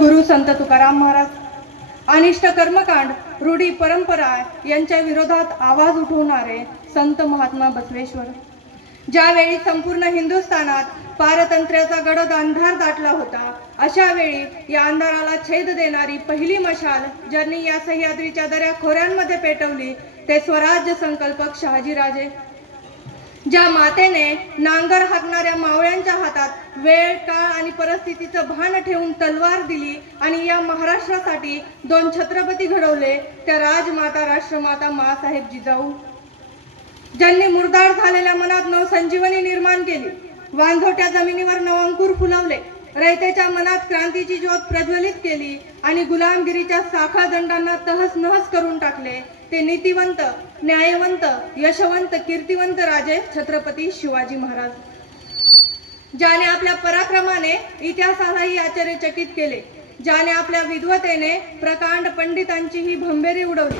गुरु संत तुकाराम महाराज, अनिष्ट कर्मकांड, रूढी परंपरा यांच्या विरोधात आवाज उठवणारे संत महात्मा बसवेश्वर. ज्यावेळी संपूर्ण हिंदुस्थानात पारतंत्र्याचा गडद अंधार दाटला होता, अशा वेळी या अंधाराला छेद देणारी पहिली मशाल ज्यांनी या सह्याद्रीच्या दऱ्याखोऱ्यांमध्ये पेटवली ते स्वराज्य संकल्पक शहाजीराजे. ज्या मातेने नांगर हाकणाऱ्या मावळ्यांच्या हातात वेळ, काळ आणि परिस्थितीचं भान ठेवून तलवार दिली आणि या महाराष्ट्रासाठी 2 छत्रपती घडवले, त्या राजमाता राष्ट्रमाता माँसाहेब जिजाऊ. ज्यांनी मुरदाड झालेल्या मनात नवसंजीवनी निर्माण केली, वांझोट्या जमिनीवर नवअंकुर फुलवले, रयतेच्या मनात क्रांतीची ज्योत प्रज्वलित केली आणि गुलामगिरीच्या साखा दंडांना तहस नहस करून टाकले, ते नीतिवंत, न्यायवंत, यशवंत, कीर्तिवंत राजे छत्रपती शिवाजी महाराज. ज्याने आपल्या पराक्रमाने इतिहासालाही आश्चर्यचकित केले, ज्याने आपल्या विद्वतेने प्रकांड पंडितांचीही भंबेरी उडवली,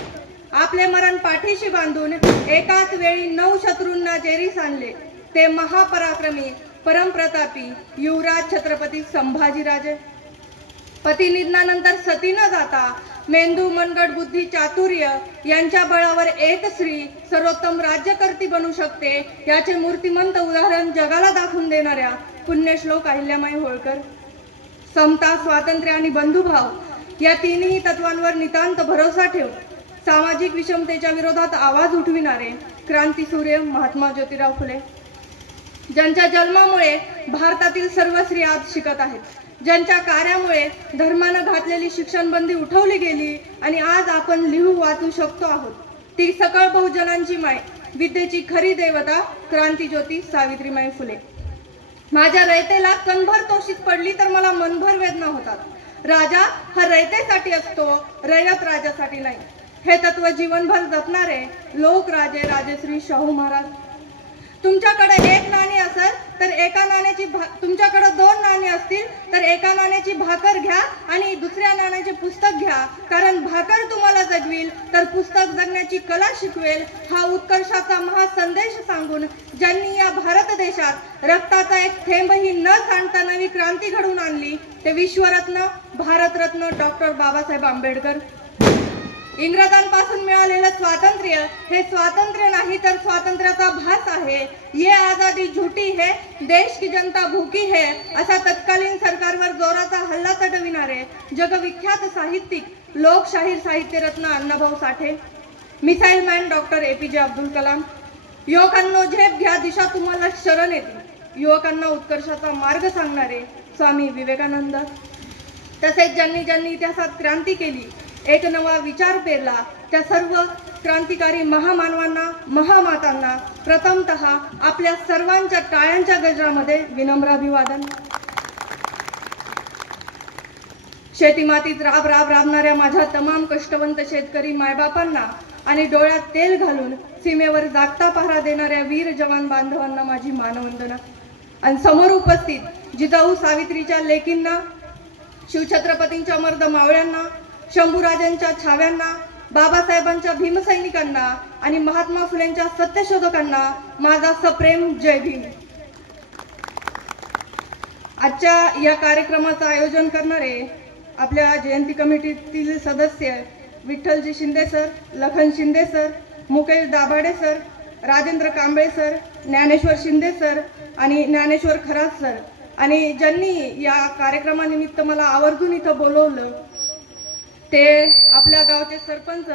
आपले मरण पाठीशी बांधून एकाच वेळी 9 शत्रूंना जेरीस आणले, ते महापराक्रमी, परमप्रतापी युवराज छत्रपती संभाजीराजे. पतिनिधनानंतर सती न जाता मेंदू, मनगट, बुद्धी, चातुर्य यांच्या बळावर एक स्त्री सर्वोत्तम राज्यकर्ती बनू शकते, याचे मूर्तिमंत उदाहरण जगाला दाखवून देणाऱ्या पुण्यश्लोक अहिल्यामाई होळकर. समता, स्वातंत्र्य आणि बंधुभाव या तिन्ही तत्वांवर नितांत भरोसा ठेवून सामाजिक विषमतेच्या विरोधात आवाज उठविणारे क्रांतीसूर्य महात्मा ज्योतिराव फुले. ज्यांच्या जन्मामुळे भारतातील सर्व स्त्री आज शिकत आहेत, ज्यांच्या कार्यामुळे धर्मानं घातलेली शिक्षण बंदी उठवली गेली आणि आज आपण लिहू वाचू शकतो आहोत, ती सकळ बहुजनांची माय, विद्येची खरी देवता क्रांतीज्योती सावित्रीमाई फुले. माझ्या रयतेला कणभर तोशीत पडली तर मला मनभर वेदना होतात. राजा हा रयतेसाठी असतो, रयत राजासाठी नाही, हे तत्व जीवनभर जपणारे लोकराजे राजश्री शाहू महाराज. तुमच्याकडे एक नाणी असेल तर एका नाण्याची तुमच्याकडे 2 नाणी असतील तर एका नाण्याची भाकर घ्या आणि दुसऱ्या नाण्याचे पुस्तक घ्या, कारण भाकर तुम्हाला जगविल तर पुस्तक जगण्याची कला शिकवेल, हा उत्कर्षाचा महासंदेश सांगून ज्यांनी या भारत देशात रक्ताचा एक थेंबही न सांडता नवी क्रांती घडवून आणली, ते विश्वरत्न, भारतरत्न डॉक्टर बाबासाहेब आंबेडकर. इंग्रजांपासून मिळालेलं स्वातंत्र्य हे स्वातंत्र्य नाही तर स्वातंत्र्याचा भास आहे. ये आजादी झूठी है, देश की जनता भूकी है, असा तत्कालीन सरकारवर जोराचा हल्ला चढविणारे जगविख्यात साहित्यिक, लोकशाहीर साहित्यरत्न Annabhau Sathe, missile man doctor APJ Abdul Kalam. युवकांनो झेप घ्या, दिशा तुम्हाला शरण येते, युवकांना उत्कर्षाचा मार्ग सांगणारे स्वामी विवेकानंद. तसेच ज्यांनी इतिहासात क्रांती केली, एक नवा विचार पेरला, त्या सर्व क्रांतिकारी महामानवांना, महामातांना प्रथमतः आपल्या सर्वांच्या टाळ्यांच्या गजरामध्ये विनम्र अभिवादन. शेतीमातीत राबणाऱ्या माझ्या तमाम कष्टवंत शेतकरी मायबापांना आणि डोळ्यात तेल घालून सीमेवर जागता पहारा देणाऱ्या वीर जवान बांधवांना माझी मानवंदना. आणि समोर उपस्थित जिजाऊ सावित्रीच्या लेकींना, शिवछत्रपतींच्या मर्द मावळ्यांना, शंभूराजांच्या छाव्यांना, बाबासाहेबांच्या भीमसैनिकांना आणि महात्मा फुलेंच्या सत्यशोधकांना माझा सप्रेम जय भीम. आजच्या या कार्यक्रमाचं आयोजन करणारे आपल्या जयंती कमिटीतील सदस्य Vitthalji Shinde sir, Lakhan Shinde sir, Mukesh Dabhade sir, Rajendra Kamble sir, Dnyaneshwar Shinde sir आणि ज्ञानेश्वर खरात सर, आणि ज्यांनी या कार्यक्रमानिमित्त मला आवर्जून इथं बोलवलं ते आपल्या गावचे सरपंच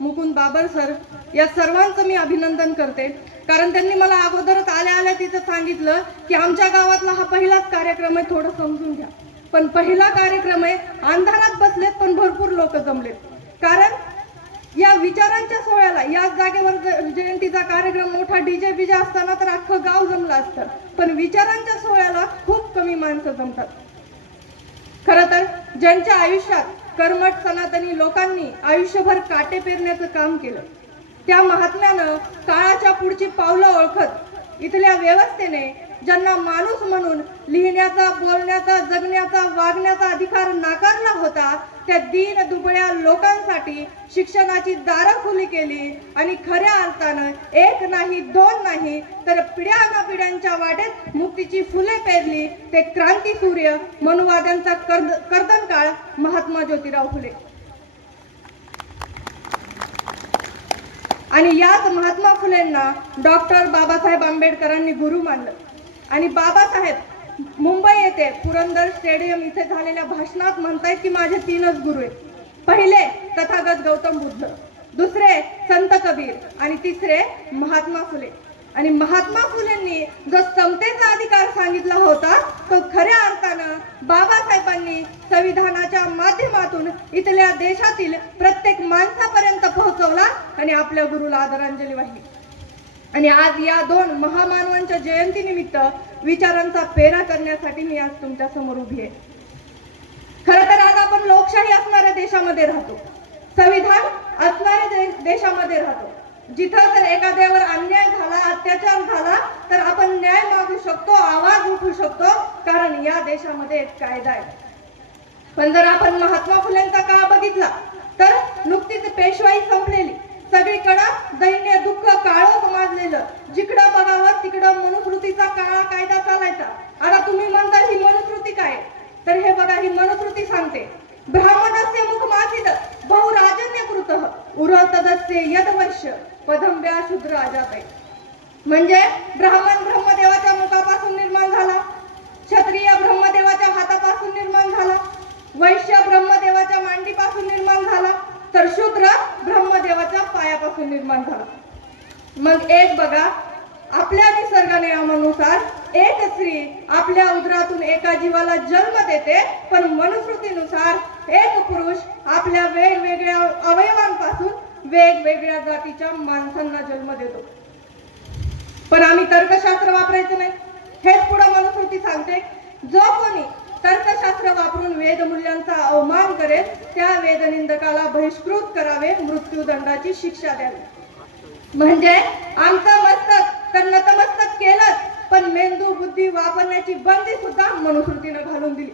मुकुंद बाबर सर, या सर्वांचं मी अभिनंदन करते. कारण त्यांनी मला अगोदरच आल्या तिथं सांगितलं की आमच्या गावातला हा पहिलाच कार्यक्रम आहे, थोडं समजून घ्या. पण पहिला कार्यक्रम आहे, अंधारात बसलेत पण भरपूर लोक जमलेत. कारण या विचारांच्या सोहळ्याला, याच जागेवर जयंतीचा कार्यक्रम मोठा डीजे बीजे असताना तर अख्खं गाव जमलं असतं, पण विचारांच्या सोहळ्याला खूप कमी माणसं जमतात. खरं तर ज्यांच्या आयुष्यात कर्मठ सनातनी लोकांनी आयुष्यभर काटे पेरण्याचं काम केलं, त्या महात्म्यानं काळाच्या पुढची पावलं ओळखत इथल्या व्यवस्थेने ज्यांना माणूस म्हणून लिहिण्याचा, बोलण्याचा, जगण्याचा, वागण्याचा अधिकार नाकारला होता, त्या दीन दुबळ्या लोकांसाठी शिक्षणाची दारं खुली केली आणि खऱ्या अर्थानं 1 नाही 2 नाही तर पिढ्यानपिढ्यांच्या वाटेत मुक्तीची फुले पेरली, ते क्रांतीसूर्य मनुवाद्यांचा कर्दनकाळ महात्मा ज्योतिराव फुले. आणि याच महात्मा फुलेंना डॉक्टर बाबासाहेब आंबेडकरांनी गुरु मानलं. आणि बाबासाहेब मुंबई येथे पुरंदर स्टेडियम इथे झालेल्या भाषणात म्हणतायत की माझे 3च गुरु आहेत. पहिले तथागत गौतम बुद्ध, दुसरे संत कबीर आणि तिसरे महात्मा फुले. आणि महात्मा फुलेंनी जो समतेचा अधिकार सांगितला होता तो खऱ्या अर्थानं बाबासाहेबांनी संविधानाच्या माध्यमातून इथल्या देशातील प्रत्येक माणसापर्यंत पोहोचवला आणि आपल्या गुरुला आदरांजली वाहिली. आणि आज या 2 महामानवांच्या जयंतीनिमित्त विचारांचा पेरा करण्यासाठी मी आज तुमच्या समोर उभी आहे. खरं तर आज आपण लोकशाही असणाऱ्या देशामध्ये राहतो, संविधान असणाऱ्या देशामध्ये राहतो. जिथं जर एखाद्यावर अन्याय झाला, अत्याचार झाला तर आपण न्याय मागू शकतो, आवाज उठवू शकतो, कारण या देशामध्ये एक कायदा आहे. पण जर आपण महात्मा फुलेंचा काळ बघितला तर नुकतीच पेशवाई संपलेली, सगळीकडं दैन्य दुःख काळोख माजलेलं, जिकडं बघावं तिकडं मनुस्मृतीचा काळा कायदा चालायचा. आता तुम्ही म्हणता ही मनुस्मृती काय? तर हे बघा, ही मनुस्मृती सांगते ब्राह्मणस्य मुखमासीद बहुराजन्यकृतः उरतदस्य यदवश्य पदंब्या शूद्र अजातय. म्हणजे ब्राह्मण ब्रह्मदेवाच्या मुखापासून निर्माण झाला, क्षत्रिय ब्रह्मदेवाच्या हातापासून निर्माण झाला, वैश्य ब्रह्मदेवाच्या मांडीपासून निर्माण झाला, तर शूद्र ब्रह्मदेवाच्या पायापासून निर्माण झाला. मग एक बघा, आपल्या निसर्ग नियमानुसार एक स्त्री आपल्या उदरातून एका जीवाला जन्म देते, पण मनुस्मृतीनुसार एक पुरुष आपल्या वेगवेगळ्या अवयवांपासून वेगवेगळ्या जातीच्या माणसांना जन्म देतो. पण आम्ही तर्कशास्त्र वापरायचं नाही, हेच पुढे मनुस्मृती सांगते. जो कोणी तर्कशास्त्र वापरून वेदमूल्यांचा अवमान करेल त्या वेदनिंदकाला बहिष्कृत करावे, मृत्यूदंडाची शिक्षा द्यावी. म्हणजे आमचं मस्तक तर नतमस्तक केलंच, पण मेंदू बुद्धी वापरण्याची बंदी सुद्धा मनुस्मृतीनं घालून दिली.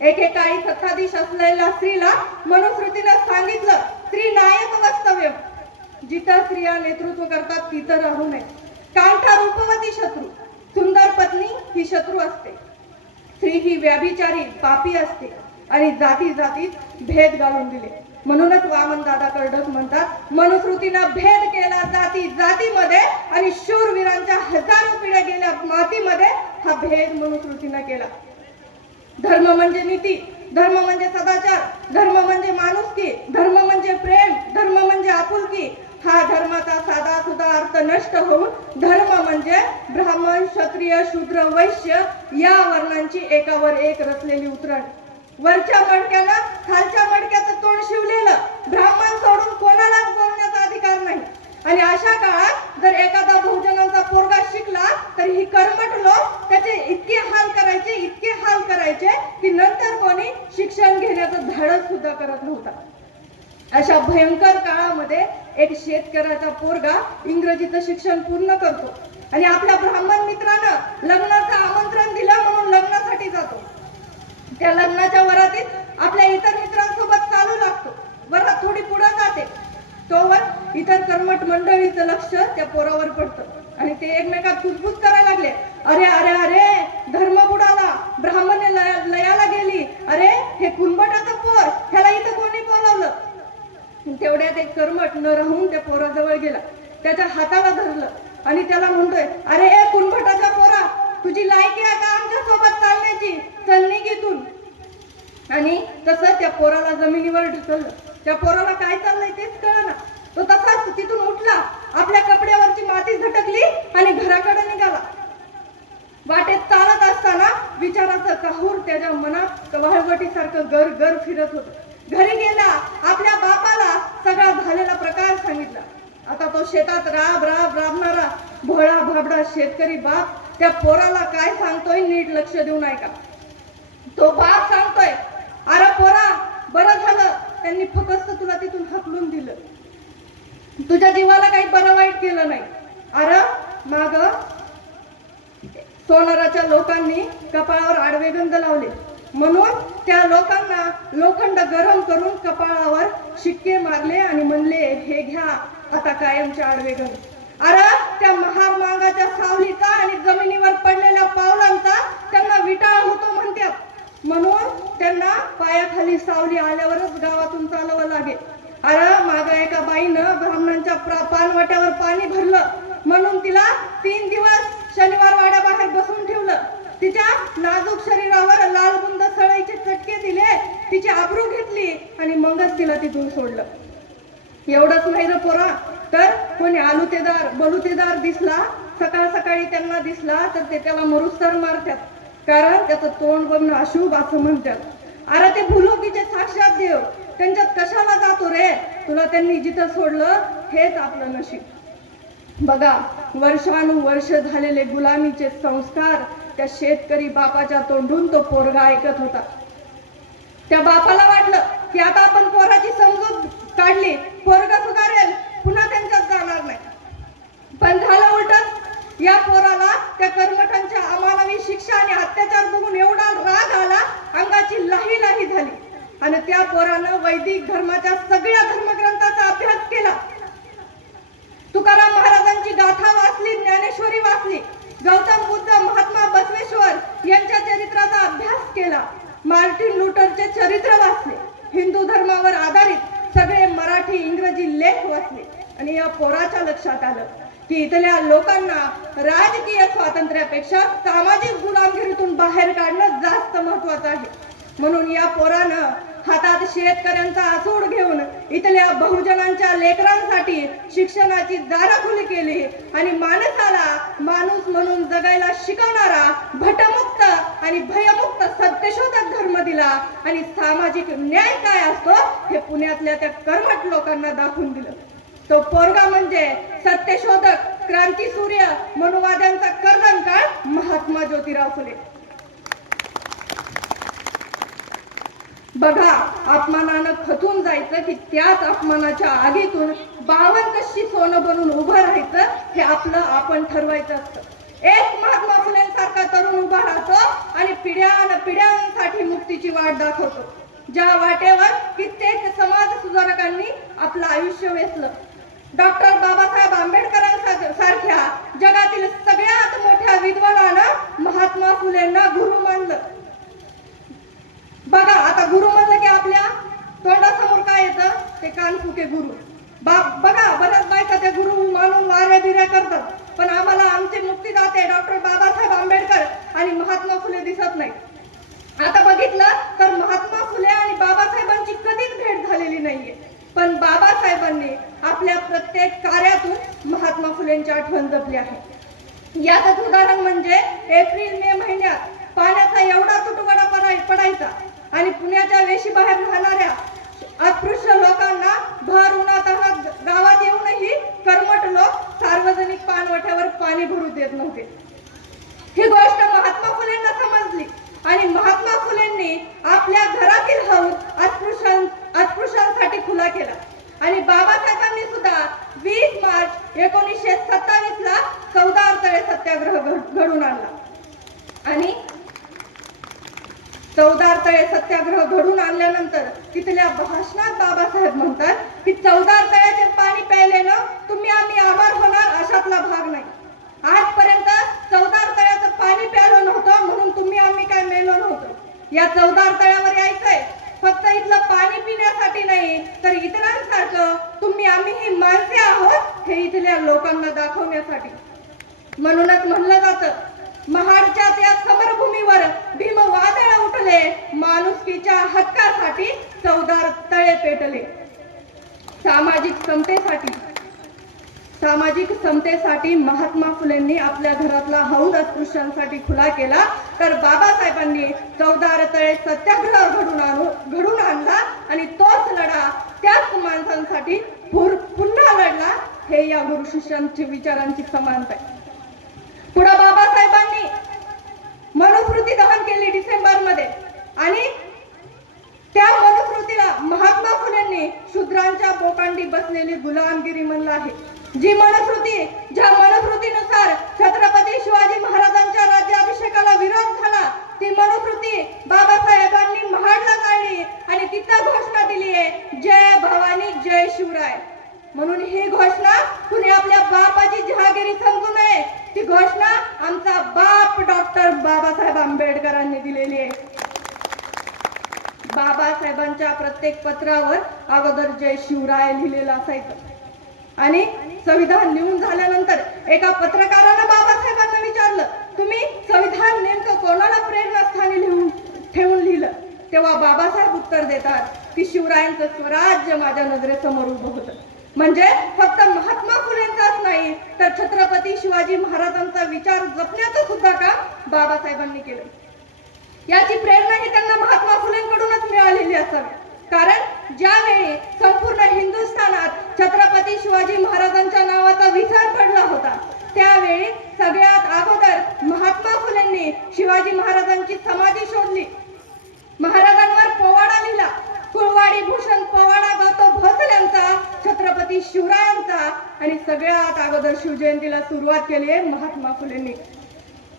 एकेकाळी सत्ताधीश असलेल्या स्त्रीला मनुस्मृतीनं सांगितलं स्त्री नायक वक्तव्य, जिथं स्त्रिया नेतृत्व करतात तिथं राहू नये. कांठा रूपवती शत्रू, सुंदर पत्नी ही शत्रू असते. स्त्री ही व्याभिचारी पापी असते आणि जाती जातीत भेद घालून दिले. म्हणूनच वामन दादा कर्डक म्हणतात मनुस्मृतीनं भेद केला जाती जातीमध्ये आणि शूरवीरांच्या हजारो पिढ्या गेल्या मातीमध्ये हा भेद मनुस्मृतीनं केला. धर्म म्हणजे नीती, धर्म म्हणजे सदाचार, धर्म म्हणजे माणुसकी, धर्म म्हणजे प्रेम, धर्म म्हणजे आपुलकी. हा धर्माचा साधा सुद्धा अर्थ नष्ट होऊन धर्म म्हणजे ब्राह्मण, क्षत्रिय, शूद्र, वैश्य या वर्णांची एकावर एक रचलेली उतरण. वरच्या मडक्यानं खालच्या मडक्याचं तोंड शिवलेलं, ब्राह्मण सोडून कोणालाच बोलण्याचा अधिकार नाही. आणि अशा काळात जर एखादा बहुजनांचा पोरगा शिकला तर ही कर्मठ लोक त्याचे इतके हाल करायचे की नंतर कोणी शिक्षण घेण्याचं धाडस सुद्धा करत नव्हता. अशा भयंकर काळामध्ये एक शेतकऱ्याचा पोरगा इंग्रजीचं शिक्षण पूर्ण करतो आणि आपल्या ब्राह्मण मित्रानं लग्नाचं आमंत्रण दिलं म्हणून लग्नासाठी जातो. त्या लग्नाच्या वरातीत आपल्या इतर मित्रांसोबत चालू लागतो. वरात थोडी पुढे जाते तोवर इतर कर्मठ मंडळीचं लक्ष त्या पोरावर पडतं आणि ते एकमेकात कुजबुज करायला लागले. अरे अरे अरे धर्म बुडाला, ब्राह्मण लयाला गेली, अरे हे कुंभटाचं पोर, ह्याला इथं कोणी बोलावलं. तेवढ्यात एक कर्मठ न राहून त्या पोराजवळ गेला, त्याच्या हाताला धरलं आणि त्याला म्हणतोय अरे ए कुंभटाच्या पोरा, तुझी लायकी आहे का आमच्या सोबत चालण्याची, चल निघितून. आणि तसं त्या पोराला जमिनीवर ढकललं. त्या पोराला काय चाललंय तेच कळना. तो तसाच तिथून उठला, आपल्या कपड्यावरची माती झटकली आणि घराकडे निघाला. वाटेत चालत असताना विचाराचं काहूर त्याच्या मनात कवाळवटीसारखं गर गर फिरत होतं. घरी गेला, आपल्या बापाला सगळा झालेला प्रकार सांगितला. आता तो शेतात राबणारा भोळा भाबडा शेतकरी बाप त्या पोराला काय सांगतोय नीट लक्ष देऊन ऐका. तो बाप सांगतोय अरे पोरा, बरं झालं त्यांनी फक्त तुला तिथून हकलून दिलं, तुझ्या जीवाला काही बरं वाईट केलं नाही. अरे माग सोनाराच्या लोकांनी कपाळावर आडवे गंध लावले म्हणून त्या लोकांना लोखंड गरम करून कपाळावर शिक्के मारले आणि म्हणले हे घ्या आता कायमचे आडवे गंध. अरे त्या महार मांगाच्या सावलीचा आणि जमिनीवर पडलेल्या पावलांचा त्यांना विटाळ होतो म्हणतात. म्हणून त्यांना पायाखाली सावली आल्यावरच गावातून चालवं लागे. अरे माग एका बाईनं ब्राह्मणांच्या पानवाट्यावर पाणी भरलं म्हणून तिला 3 दिवस शनिवार वाड्याबाहेर बसून ठेवलं. तिच्या नाजूक शरीरावर लाल बुंद सळईचे चटके दिले, तिची आबरू घेतली आणि मगच तिला तिथून सोडलं. एवढंच नाही रे पोरा, तर कोणी आलुतेदार बलुतेदार दिसला, सकाळ सकाळी त्यांना दिसला तर ते त्याला मरुस्तर मारतात, कारण त्याचं तोंड बघणं अशुभ असं म्हणतात. अरे ते भूलोकीचे साक्षात देव, त्यांच्यात कशाला जातो रे? तुला त्यांनी जिथं सोडलं हेच आपलं नशीब. बघा, वर्षानुवर्ष झालेले गुलामीचे संस्कार त्या शेतकरी बापाच्या तोंडून तो पोरगा ऐकत होता. त्या बापाला वाटलं की आता आपण पोराची समजूत काढली, पोरगा सुधारेल, पुन्हा त्यांच्यात जाणार नाही. पण झालं उलटच. या पोराला त्या कर्मठांच्या अमानवी शिक्षा आणि अत्याचार बघून एवढा राग आला, अंगाची लाही लाही झाली आणि त्या पोरानं वैदिक धर्माच्या सगळ्या धर्मग्रंथाचा अभ्यास केला. तुकाराम महाराजांची गाथा वाचली, ज्ञानेश्वरी वाचली, गौतम बुद्ध, महात्मा बसवेश्वर यांच्या चरित्राचा अभ्यास केला, मार्टिन लुथरचे चरित्र वाचले, हिंदू धर्मावर आधारित सगळे मराठी इंग्रजी लेख वाचले आणि या पोराच्या लक्षात आलं की इथल्या लोकांना राजकीय स्वातंत्र्यापेक्षा सामाजिक गुलामगिरीतून बाहेर काढणं जास्त महत्वाचं आहे. म्हणून या पोरानं हातात शेतकऱ्यांचा आसूड घेऊन इथल्या बहुजनांच्या लेकरांसाठी शिक्षणाची दारं खुली केली आणि माणसाला माणूस म्हणून जगायला शिकवणारा भटमुक्त आणि भयमुक्त सत्यशोधक धर्म दिला आणि सामाजिक न्याय काय असतो हे पुण्यातल्या त्या कर्मठ लोकांना दाखवून दिलं. तो पोरगा म्हणजे सत्यशोधक, क्रांतीसूर्य, मनुवाद्यांचा कर्दनकाळ महात्मा ज्योतिराव फुले. बघा, अपमानानं खचून जायचं की त्याच अपमानाच्या आगीतून 52 कशी सोनं बनून उभं राहायचं हे आपलं आपण ठरवायचं असतं. एक महात्मा फुलेंसारखा तरुण उभा राहतो आणि पिढ्यानपिढ्यांसाठी मुक्तीची वाट दाखवतो, ज्या वाटेवर कित्येक समाज सुधारकांनी आपलं आयुष्य वेचलं. डॉक्टर बाबासाहेब आंबेडकरांसारख्या जगातील सगळ्यात मोठ्या विद्वानानं महात्मा फुलेंना गुरु मानलं. बघा, आता गुरु म्हणलं की आपल्या तोंडासमोर काय येतं? ते कानफुके गुरु. बघा, बऱ्याच बायका त्या गुरु मानून वाऱ्या बिऱ्या करतात, पण आम्हाला आमचे मुक्तीदाते डॉक्टर बाबासाहेब आंबेडकर आणि महात्मा फुले दिसत नाही. आता बघितलं तर महात्मा फुले आणि बाबासाहेबांची कधीच भेट झालेली नाहीये, पण बाबासाहेबांनी आपल्या प्रत्येक कार्यातून महात्मा फुलेंची आठवण जपली आहे. यातच उदाहरण म्हणजे एप्रिल-मे महिन्यात पाण्याचा एवढा तुटवडा पडायचा आणि पुण्याच्या वेशी बाहेर राहणाऱ्या अस्पृश्य लोकांना भर उन्हातान्हात गावात येऊनही कर्मठ लोक सार्वजनिक पाणवठ्यावर पाणी भरू देत नव्हते. ही गोष्ट महात्मा फुलेंना समजली आणि महात्मा फुलेंनी आपल्या घरातील हौद अस्पृश्यांसाठी खुला केला आणि बाबासाहेबांनी सुद्धा 20 मार्च 1927 ला चौदार तळे सत्याग्रह घडून आणला आणि चौदार तळे सत्याग्रह घडून आणल्यानंतर तिथल्या भाषणात बाबासाहेब म्हणतात की चौदार तळ्याचे पाणी प्यायल्यानं तुम्ही आम्ही आभार होणार अशातला भाग नाही. आजपर्यंत चौदार तळ्याचं पाणी प्यायलं नव्हतं म्हणून तुम्ही आम्ही काय मेलो नव्हतं. या चौदार तळ्यावर यायचंय फक्त इथलं पाणी पिण्यासाठी नाही, तर इतरांसारखं तुम्ही आम्ही ही माणसे आहोत हे इथल्या लोकांना दाखवण्यासाठी. म्हणूनच म्हणलं जातं, महाडच्या त्या समरभूमीवर भीम वादळ उठले, माणुसकीच्या हक्कासाठी चौदार तळे पेटले. सामाजिक समतेसाठी महात्मा फुलेंनी आपल्या घरातला हौद अस्पृश्यांसाठी खुला केला, तर बाबासाहेबांनी चौदार तळे सत्याग्रह घडून आणला आणि तोच लढा त्याच माणसांसाठी पुन्हा लढला. हे या गुरु शिष्यांची विचारांची समानता आहे. पुढे बाबासाहेबांनी मनुस्मृती दहन केली डिसेंबर मध्ये आणि त्या मनुस्मृतीला महात्मा फुलेंनी शूद्रांच्या बोकांडी बसलेली गुलामगिरी म्हणलं आहे. ज्या मनुस्मृतीनुसार छत्रपती शिवाजी महाराजांच्या राज्याभिषेकाला विरोध झाला, ती मनुस्मृती बाबासाहेबांनी महाडला काढली आणि तिथं घोषणा दिली आहे, जय भवानी जय शिवराय. म्हणून ही घोषणा कुणी आपल्या बापाची जहागिरी समजू नये. ती घोषणा आमचा बाप डॉक्टर बाबासाहेब आंबेडकरांनी दिलेली आहे. बाबासाहेबांच्या प्रत्येक पत्रावर अगोदर जय शिवराय लिहिलेलं असायचं। आणि संविधान लिहून झाल्यानंतर एका पत्रकारानं बाबासाहेबांना विचारलं, तुम्ही संविधान नेमकं कोणाला प्रेरणास्थानी ठेवून लिहिलं? तेव्हा बाबासाहेब उत्तर देतात की शिवरायांचं स्वराज्य माझ्या नजरेसमोर उभं होतं। म्हणजे फक्त महात्मा फुलेंचाच नाही तर छत्रपती शिवाजी महाराजांचा विचार जपण्याचं सुद्धा काम बाबासाहेबांनी केलं। याची प्रेरणा ही त्यांना महात्मा फुलेंकडूनच मिळालेली असावी। कारण ज्यावेळी संपूर्ण हिंदुस्थानात छत्रपती शिवाजी महाराजांच्या नावाचा विसर पडला होता त्यावेळी सगळ्यात अगोदर महात्मा फुलेंनी शिवाजी महाराजांची समाधी शोधली, महाराजांवर पोवाडा लिहिला। कुळवाडी भूषण पोवाडा गौतम भोसल्यांचा, छत्रपती शिवरायांचा आणि सगळ्यात अगोदर शिवजयंतीला सुरुवात केली आहे महात्मा फुलेंनी।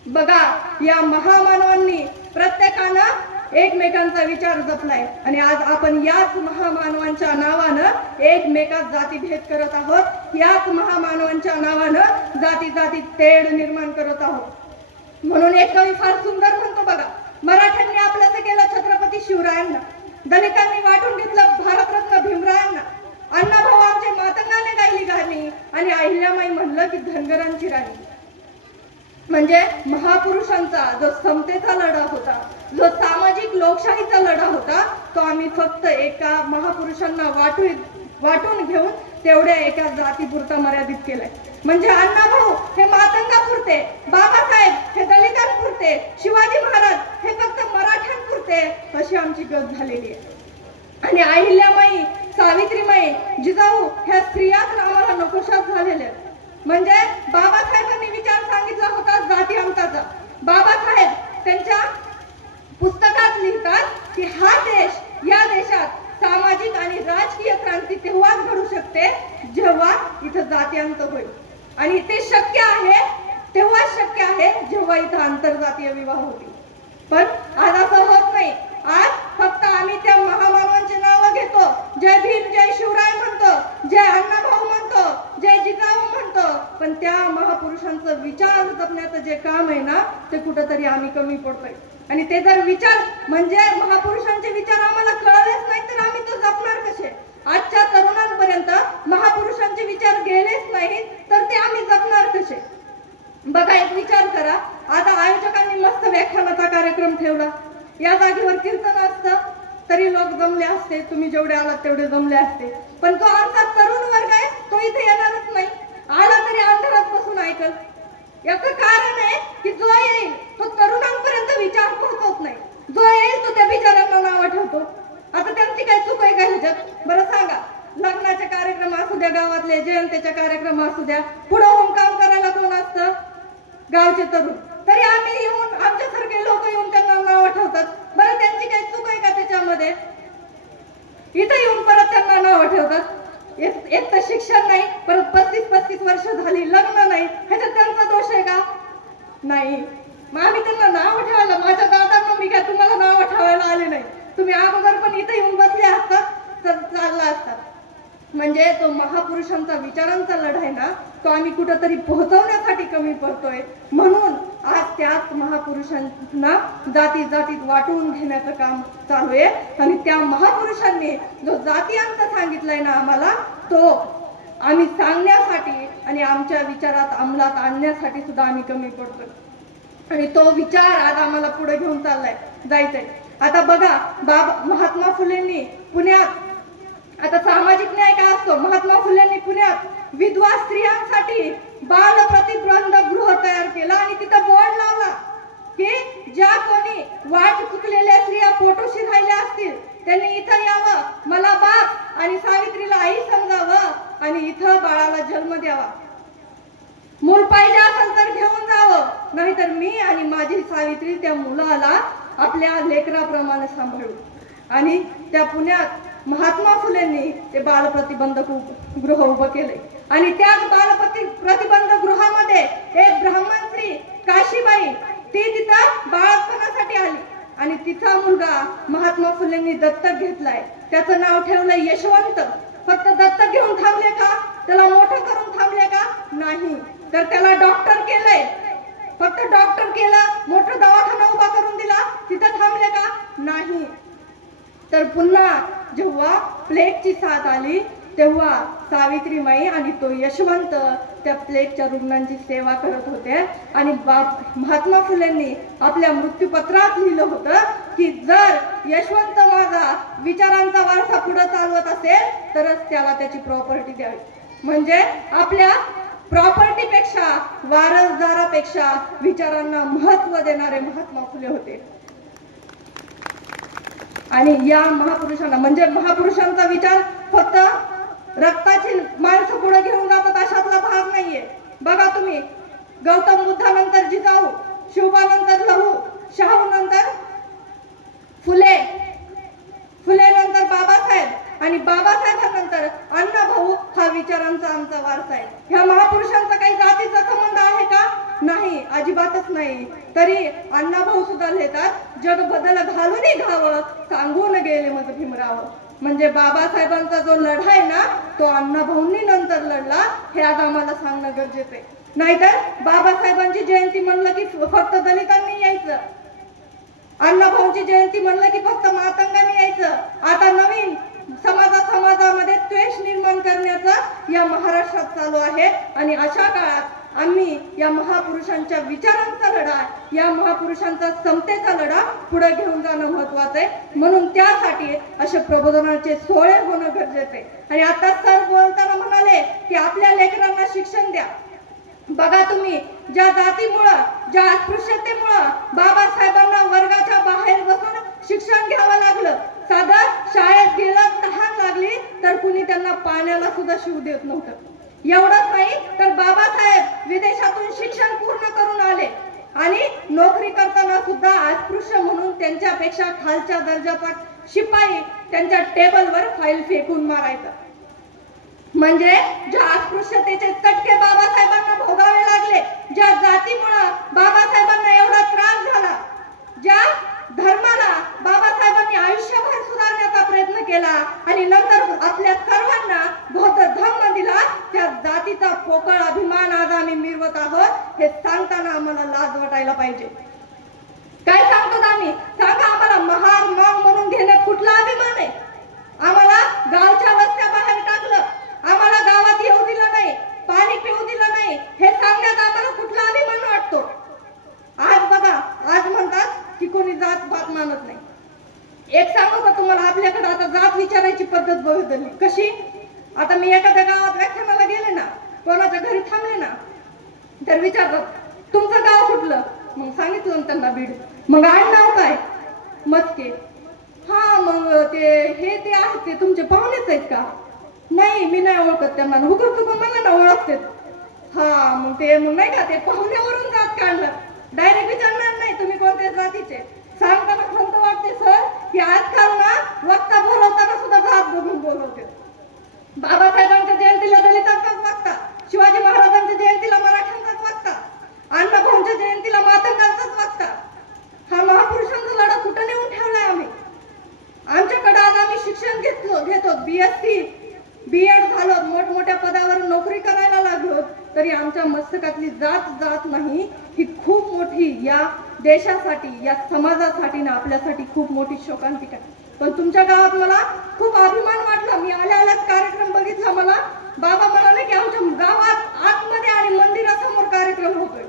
बघा, या महामानवांनी प्रत्येकानं एकमेकांचा विचार जपलाय आणि आज आपण याच महामानवांच्या नावानं एकमेकात जातीभेद करत आहोत। याच महामानवांच्या नावानं जाती जाती तेढ निर्माण करत आहोत। म्हणून एक कवी फार सुंदर म्हणतो बघा, मराठ्यांनी आपलंच केलं छत्रपती शिवरायांना, दलितांनी वाटून घेतलं भारतरत्न भीमरायांना, अण्णाभाऊ आमचे मातंगाने गायली गाणी आणि अहिल्यामाई म्हणलं की धनगरांची राणी। म्हणजे महापुरुषांचा जो समतेचा लढा होता, जो सामाजिक लोकशाहीचा लढा होता, तो आम्ही फक्त एका महापुरुषांना वाटून घेऊन तेवढ्या एका जातीपुरता मर्यादित केलाय। म्हणजे अण्णाभाऊ हे मातंगापुरते, बाबासाहेब हे दलितांपुरते, शिवाजी महाराज हे फक्त मराठ्यांपुरते अशी आमची गत झालेली आहे। आणि अहिल्यामाई, सावित्रीमाई, जिजाऊ ह्या स्त्रियाच आम्हाला नकोशाच झालेल्या। म्हणजे बाबासाहेबांनी विचार सांगितला होता जाती अंताचा। बाबासाहेब त्यांच्या पुस्तकात लिहितात की हा देश, या देशात सामाजिक आणि राजकीय क्रांती तेव्हाच घडू शकते जेव्हा इथं जातीअंत होईल आणि ते शक्य आहे तेव्हाच शक्य आहे जेव्हा इथं आंतरजातीय विवाह होतील। पण आज असं होत नाही। आज फक्त आम्ही त्या महामानवांची नावं घेतो, जय भीम जय शिवराय म्हणतो, जय अण्णाभाऊ म्हणतो, जय जिजाऊ म्हणतो, पण त्या महापुरुषांचं विचार जपण्याचं जे काम आहे ना ते कुठंतरी आम्ही कमी पडतोय। आणि ते जर विचार म्हणजे महापुरुषांचे विचार आम्हाला कळलेच नाही तर आम्ही तो जपणार कसे? आजच्या तरुणांपर्यंत महापुरुषांचे विचार गेलेच नाहीत तर ते आम्ही जपणार कसे? बघा, एक विचार करा, आता आयोजकांनी मस्त व्याख्यानाचा कार्यक्रम ठेवला, या जागेवर कीर्तन असतं तरी लोक जमले असते, तुम्ही जेवढे आलात तेवढे जमले असते, पण जो आमचा तरुण वर्ग आहे तो इथे येणारच नाही, आला तरी अंधारात बसून ऐकल। याचं कारण आहे की जो येईल तो तरुणांपर्यंत विचार पोहोचवत नाही, जो येईल तो त्या बिचाऱ्यांना नाव ठेवतो। आता त्यांची काय चूक आहे का ह्याच्यात? बरं सांगा, लग्नाचे कार्यक्रम असू द्या, गावातले जयंतीचे कार्यक्रम असू द्या, पुढे होऊन काम करायला कोण असतं? गावचे तरुण। तरी आम्ही येऊन, आमच्यासारखे लोक येऊन त्यांना नाव ठेवतात। बरं, त्यांची काही चूक आहे का त्याच्यामध्ये? इथं येऊन परत त्यांना नाव ठेवतात। एक तर शिक्षण नाही, परत 35 वर्ष झाली लग्न नाही, ह्याच्यात त्यांचा दोष आहे का? नाही। मग आम्ही त्यांना नाव ठेवायला, माझ्या दादांना मी काय तुम्हाला नाव ठेवायला आले नाही, तुम्ही अगोदर पण इथे येऊन बसले असतात तर चालला असतात। म्हणजे तो महापुरुषांचा विचारांचा लढा आहे ना तो आम्ही कुठंतरी पोहोचवण्यासाठी कमी पडतोय। म्हणून आज त्याच महापुरुषांना जाती जातीत वाटून घेण्याचं काम चालू आहे आणि त्या महापुरुषांनी जो जातीअंत सांगितलाय ना आम्हाला, तो आम्ही सांगण्यासाठी आणि आमच्या विचारात अंमलात आणण्यासाठी सुद्धा आम्ही कमी पडतोय आणि तो विचार आज आम्हाला पुढे घेऊन जायचंय। आता बघा, महात्मा फुलेंनी पुण्यात, आता सामाजिक न्याय काय असतो, महात्मा फुलेंनी पुण्यात विधवा स्त्रियांसाठी बाल प्रतिबंध गृह तयार केलं आणि तिथं बोर्ड लावला की ज्या कोणी वाट चुकलेल्या स्त्रिया पोटोशी राहिल्या असतील त्यांनी इथं यावं, मला बाप आणि सावित्रीला आई समजावं आणि इथं बाळाला जन्म द्यावा। मूल पाहिजे असेल तर घेऊन जावं, नाहीतर मी आणि माझी सावित्री त्या मुलाला आपल्या लेकराप्रमाणे सांभाळू। आणि त्या पुण्यात महात्मा फुलेंनी ते बाल प्रतिबंधक गृह उभं केलंय आणि त्याच बाल प्रतिबंध गृहामध्ये एक ब्राह्मण स्त्री काशीबाई ती तिथं बाळपणासाठी आली आणि तिचा मुलगा महात्मा फुलेंनी दत्तक घेतलाय, त्याचं नाव ठेवलंय यशवंत। फक्त दत्तक घेऊन थांबले का? त्याला मोठं करून थांबले का? नाही, तर त्याला डॉक्टर केलंय। फक्त डॉक्टर केलं, मोठं दवाखाना उभा करून दिला, तिथं थांबले का? नाही। तर पुन्हा जेव्हा प्लेगची साथ आली तेव्हा सावित्रीमाई आणि तो यशवंत त्या प्लेगच्या रुग्णांची सेवा करत होते आणि महात्मा फुलेंनी आपल्या मृत्यूपत्रात लिहिलं होतं की जर यशवंत माझा विचारांचा वारसा पुढे चालवत असेल तरच त्याला त्याची प्रॉपर्टी द्यावी. म्हणजे आपल्या प्रॉपर्टीपेक्षा वारसदारापेक्षा विचारांना महत्व देणारे महात्मा फुले होते. आणि या महापुरुषांना म्हणजे महापुरुषांचा विचार फक्त रक्ताची माणसं पुढे घेऊन जातात अशातला भाग नाहीये. बघा तुम्ही गौतम बुद्धानंतर जिजाऊ, शिवबानंतर लहू, शाहू नंतर फुले, फुले नंतर बाबासाहेब आणि बाबासाहेबांनंतर अण्णाभाऊ हा विचारांचा आमचा वारसा आहे. ह्या महापुरुषांचा काही जातीचा संबंध आहे का? नाही, अजिबातच नाही. तरी अण्णाभाऊ सुद्धा लिहितात जग बदल घालूनही घावं सांगून गेले मज भीमराव. म्हणजे बाबासाहेबांचा जो लढा आहे ना तो अण्णाभाऊंनी नंतर लढला हे आज आम्हाला सांगणं गरजेचं आहे. नाहीतर बाबासाहेबांची जयंती म्हणलं की फक्त दलितांनी यायचं, अण्णाभाऊंची जयंती म्हणलं की फक्त मातंगांनी यायचं. आता नवीन समाजामध्ये द्वेष निर्माण करण्याचं या महाराष्ट्रात चालू आहे आणि अशा काळात आम्ही या महापुरुषांच्या विचारांचा लढा, या महापुरुषांचा समतेचा लढा पुढे घेऊन जाणं महत्वाचं आहे. म्हणून त्यासाठी असे प्रबोधनाचे सोहळे होणं गरजेचं आहे. आणि आता सर बोलताना म्हणाले की आपल्या लेकरांना शिक्षण द्या. बघा तुम्ही ज्या जातीमुळं, ज्या अस्पृश्यतेमुळं बाबासाहेबांना वर्गाच्या बाहेर बसून शिक्षण घ्यावं लागलं, साधं शाळेत गेलं तहान लागली तर कुणी त्यांना पाण्याला सुद्धा शिव देत नव्हतं. एवढंच नाही तर बाबासाहेब विदेशातून शिक्षण पूर्ण करून आले आणि नोकरी करताना सुद्धा अस्पृश्य म्हणून त्यांच्यापेक्षा खालच्या दर्जाचा शिपाई त्यांच्या टेबलवर फाईल फेकून मारायचा. म्हणजे ज्या अस्पृश्यतेचे चटके बाबासाहेबांना भोगावे लागले, ज्या जातीमुळे बाबासाहेबांना एवढा त्रास झाला, ज्या धर्माला बाबासाहेबांनी आयुष्यभर सुधारण्याचा प्रयत्न केला आणि नंतर आपल्या सर्वांना बौद्ध धम्म दिला, त्या जातीचा पोकळ अभिमान आज आम्ही मिरवत आहोत हे सांगताना आम्हाला लाज वाटायला पाहिजे. काय सांगतो आम्ही? सांगा आम्हाला महार मान म्हणून घेण्यात कुठला अभिमान आहे? आम्हाला गावच्या वस्त्या बाहेर टाकलं, आम्हाला गावात येऊ दिलं नाही, पाणी पिऊ दिलं नाही हे सांगण्यात आम्हाला कुठला अभिमान वाटतो? आज बघा, आज म्हणतात की कोणी जात पात मानत नाही. एक सांगू का तुम्हाला, आपल्याकडे आता जात विचारायची पद्धत बदलली. कशी? आता मी एखाद्या गावात व्याख्यानाला गेले ना, कोणाच्या घरी थांबले ना, तर विचारतात तुमचं गाव कुठलं? मग सांगितलं त्यांना बीड. मग आडनाव काय? मस्के. हा, मग ते आहेत ते तुमचे पाहुणेच आहेत का? नाही, मी नाही ओळखत त्यांना. हुकूम तुकून मला ना ओळखते. हा, मग नाही का ते पाहुण्यावरून जात काढणार, डायरेक्ट विचारणार नाही तुम्ही कोणत्या जातीचे. सांगताना खंत वाटते सर की आजकाल ना वक्ता बोलवताना सुद्धा जात बघून बोलवते. बाबासाहेबांच्या जयंतीला दलितांचाच वक्ता, शिवाजी महाराजांच्या जयंतीला मराठ्यांचाच वक्ता, अण्णाभाऊंच्या जयंतीला मातंगांचाच वक्ता. हा महापुरुषांचा लढा कुठं नेऊन ठेवलाय आम्ही? आमच्याकडे आज आम्ही शिक्षण घेतो, BSc B.Ed झालो, मोठमोठ्या पदावर नोकरी करायला लागलो, तरी आमच्या मस्तकातली जात नाही. ही खूप मोठी या देशासाठी, या समाजासाठी ना आपल्यासाठी खूप मोठी शोकांतिका आहे. पण तुमच्या गावात मला खूप अभिमान वाटला. मी आल्याच कार्यक्रम बघितला. मला बाबा म्हणाले की आमच्या गावात आतमध्ये आणि मंदिरासमोर कार्यक्रम होतोय.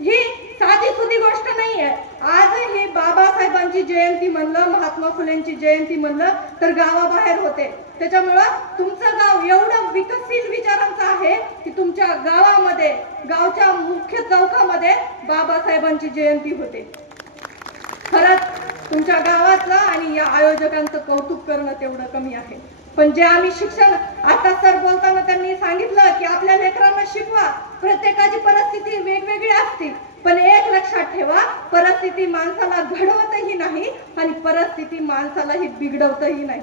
ही साधी सुधी गोष्ट नाहीये. आजही बाबासाहेबांची जयंती म्हणलं, महात्मा फुलेंची जयंती म्हणलं तर गावाबाहेर होते. त्याच्यामुळं तुमचं गाव एवढं विकसित विचारांचं आहे की तुमच्या गावामध्ये, गावच्या मुख्य चौकामध्ये बाबासाहेबांची जयंती होते. खरंच तुमच्या गावातलं आणि या आयोजकांचं कौतुक करणं तेवढं कमी आहे. पण जे आम्ही शिक्षण, आता सर बोलताना त्यांनी सांगितलं की आपल्या लेकरांना शिकवा. प्रत्येकाची परिस्थिती वेगवेगळी असते, पण एक लक्षात ठेवा, परिस्थिती माणसाला घडवतही नाही आणि परिस्थिती माणसालाही बिघडवतही नाही.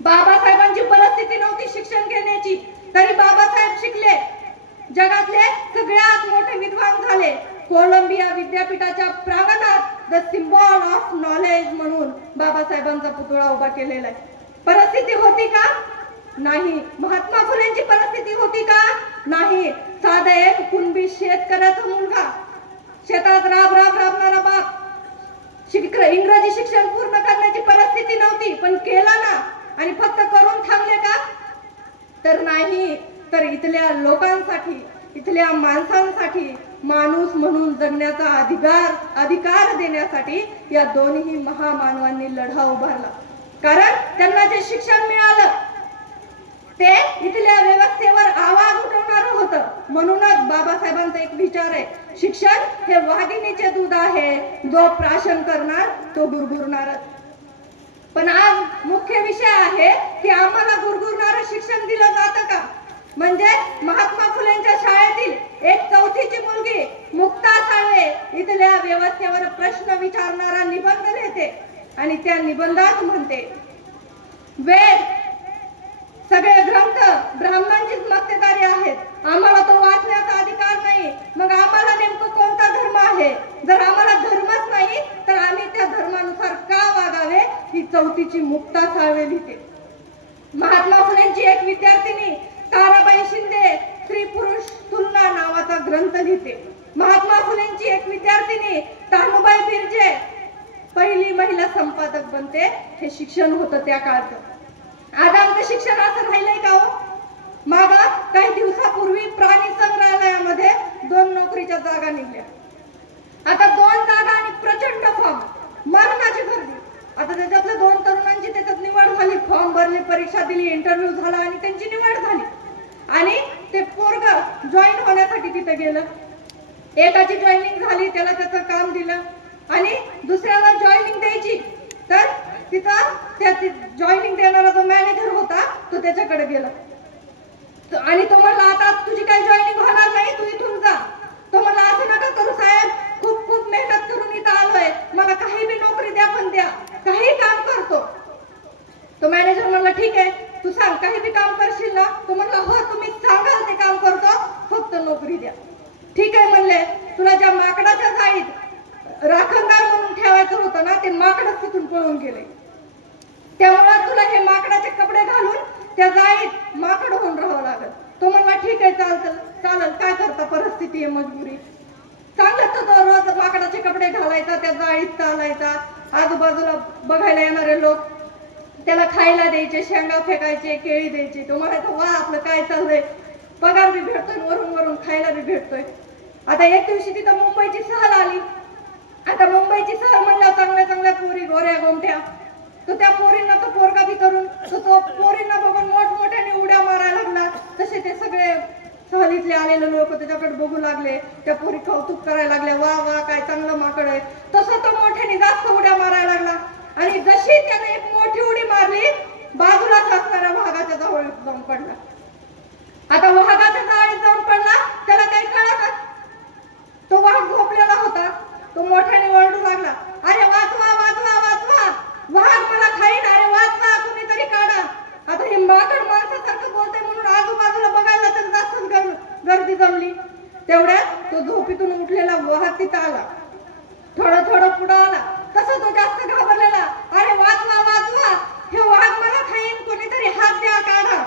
बाबासाहेबांची परिस्थिती नव्हती शिक्षण घेण्याची, तरी बाबासाहेब शिकले. जगातले सगळ्यात मोठे विद्वान झाले. कोलंबिया विद्यापीठाच्या प्रांगणात द सिम्बॉल ऑफ नॉलेज म्हणून बाबासाहेबांचा पुतळा उभा केलेला आहे. परिस्थिती होती का? नाही. महात्मा फुलेंची परिस्थिती होती का? नाही. साधा एक कुणबी शेतकऱ्याचा मुलगा, शेतात राबणारा बाप, इंग्रजी शिक्षण पूर्ण करण्याची परिस्थिती नव्हती, पण केला ना. आणि फक्त करून थांबले का? तर नाही. तर इथल्या लोकांसाठी, इथल्या माणसांसाठी माणूस म्हणून जगण्याचा अधिकार देण्यासाठी या दोन्ही महामानवांनी लढा उभारला. कारण त्यांना जे शिक्षण मिळालं ते इथल्या व्यवस्थेवर आवाज उठवणारं होतं. म्हणूनच बाबासाहेबांचा एक विचार आहे, शिक्षण हे वाघिणीचे दूध आहे, जो प्राशन करणार तो गुरगुरणारच. पण आज मुख्य विषय आहे की आम्हाला गुरगुरणारं शिक्षण दिलं जातं का? म्हणजे महात्मा फुलेंच्या शाळेतील एक चौथीची मुलगी मुक्ता साळवे इथल्या व्यवस्थेवर प्रश्न विचारणारा निबंध लिहिते आणि त्या निबंधात म्हणते, वेद सगळे ग्रंथ ब्राह्मणांचीच मक्तेदारी आहेत, आम्हाला तो वाचण्याचा अधिकार नाही. मग आम्हाला नेमकं कोणता धर्म आहे? जर आम्हाला धर्मच नाही तर आम्ही त्या धर्मानुसार का वागावे? ही चौथीची मुक्ता साळवे लिहिते. महात्मा फुलेंची एक विद्यार्थिनी ताराबाई शिंदे स्त्री पुरुष तुलना नावाचा ग्रंथ लिहिते. महात्मा फुलेंची एक विद्यार्थिनी तानुबाई बिर्जे पहिली महिला संपादक बनते. हे शिक्षण होतं त्या काळचं. आज आमचं शिक्षण असं राहिलंय का हो? मागं काही दिवसापूर्वी प्राणी संग्रहालयामध्ये 2 नोकरीच्या जागा निघल्या. आता 2 जागा आणि प्रचंड फॉर्म, मरणाची गर्दी. आता त्याच्यातल्या 2 तरुणांची त्याच्यात निवड झाली, फॉर्म भरले, परीक्षा दिली, इंटरव्ह्यू झाला आणि त्यांची निवड झाली. आणि ते पोरग जॉईन होण्यासाठी तिथे गेलं. एकाची जॉईनिंग झाली, त्याला त्याचं काम दिलं आणि दुसऱ्याला जॉईनिंग द्यायची. तर तिथं त्या जॉईनिंग देणारा जो मॅनेजर होता तो त्याच्याकडे गेला आणि तो म्हणला, आता तुझी काही जॉईनिंग होणार नाही, तू इथून जा. तो म्हणला, असं नका करू साहेब, खूप खूप मेहनत करून इथं आलोय, मला काही बी नोकरी द्या, पण द्या, काही काम करतो. तो मॅनेजर म्हणला, ठीक आहे, तू सांग काही बी काम करशील ना? तो म्हणला, हो, तुम्ही सांगाल ते काम करतो, फक्त नोकरी द्या. ठीक आहे म्हणले, तुला ज्या माकडाच्या जाळीत राखणदार म्हणून ठेवायचं होतं ना, ते माकडच तिथून पळून गेले. त्यामुळे तुला हे माकडाचे कपडे घालून त्या जाळीत माकड होऊन राहावं लागल. तो म्हणला, ठीक आहे, चालेल, काय करता, परिस्थिती आहे, मजबुरी. चांगलं तर तो रोज माकडाचे कपडे घालायचा, त्या जाळीत चालायचा. आजूबाजूला बघायला येणारे लोक त्याला खायला द्यायचे, शेंगा फेकायचे, केळी द्यायची. तो म्हणायचा, वा, आपलं काय चाललंय, पगार बी भेटतोय, वरून वरून खायला बी भेटतोय. आता एक दिवशी तिथं मुंबईची सहल आली. आता मुंबईची सहल म्हणल्यावर चांगल्या चांगल्या पोरी, गोऱ्या गोमट्या. तो त्या पोरींना तो पोरगा बी करून तो पोरींना बघून मोठमोठ्याने उड्या मारायला लागला. तसे ते सगळे सहलीतले आलेले लोक त्याच्याकडे बघू लागले. त्या पोरी कौतुक करायला लागल्या, वा वा, काय चांगलं माकड आहे. तसं तो मोठ्याने जास्त उड्या मारायला लागला आणि जशी त्याने एक मोठी उडी मारली, बाजूलाच असणाऱ्या वाघाच्या जवळ जाऊन पडला. आता वाघाच्या जवळ जाऊन पडला, त्याला काही कळत. तो वाघ झोपलेला होता. तो मोठ्याने ओरडू लागला, अरे वाचवा, वाचवा, वाचवा, वाघ मला खाईन, अरे वाचवा, कुणीतरी काढा. आता हे माकड माणसासारखं बोलतंय म्हणून आजूबाजूला बघायला तर जास्तच गर्दी जमली. तेवढ्यात तो झोपेतून उठलेला वाघ तिथं आला. थोडं थोडं पुढं आला. तसं तो जास्त घाबरलेला, अरे वाचवा, वाचवा, हे वाघ मला खाईन, कोणीतरी हात द्या, काढा.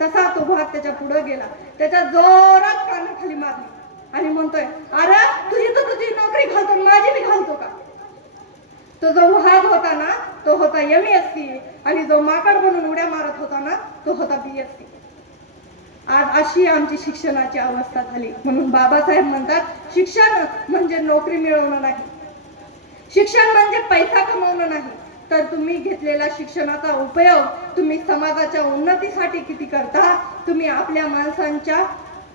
तसा तो वाघ त्याच्या पुढे गेला. त्याच्या जोरात कानाखाली मारली आणि म्हणतोय, अरे तुझी तर तुझी नोकरी घालतो, माझी बी घालतो का? तो जो वाघ होता ना, तो होता MSc आणि जो माकड बनून उड्या मारत होता ना, तो होता BSc. आज अशी आमची शिक्षणाची अवस्था झाली. म्हणून बाबासाहेब म्हणतात, शिक्षण म्हणजे नोकरी मिळवणं नाही, शिक्षण म्हणजे पैसा कमवणं नाही, तर तुम्ही घेतलेला शिक्षणाचा उपयोग तुम्ही समाजाच्या उन्नतीसाठी किती करता, तुम्ही आपल्या माणसांच्या